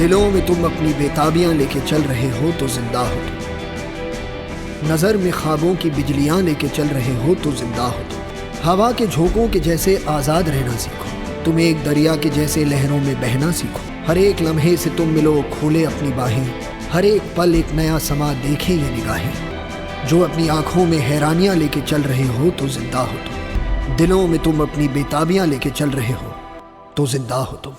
दिलों में तुम अपनी बेताबियां लेके चल रहे हो तो जिंदा हो तुम। नजर में ख्वाबों की बिजलियां लेके चल रहे हो तो जिंदा हो तुम। हवा के झोंकों के जैसे आजाद रहना सीखो। तुम एक दरिया के जैसे लहरों में बहना सीखो। हर एक लम्हे से तुम मिलो, खोले अपनी बाहें। हर एक पल एक नया समा, देखे ये निगाहें। जो अपनी आंखों में हैरानियां लेके चल रहे हो तो जिंदा हो तुम। दिलों में तुम अपनी बेताबियां लेके चल रहे हो तो जिंदा हो तुम।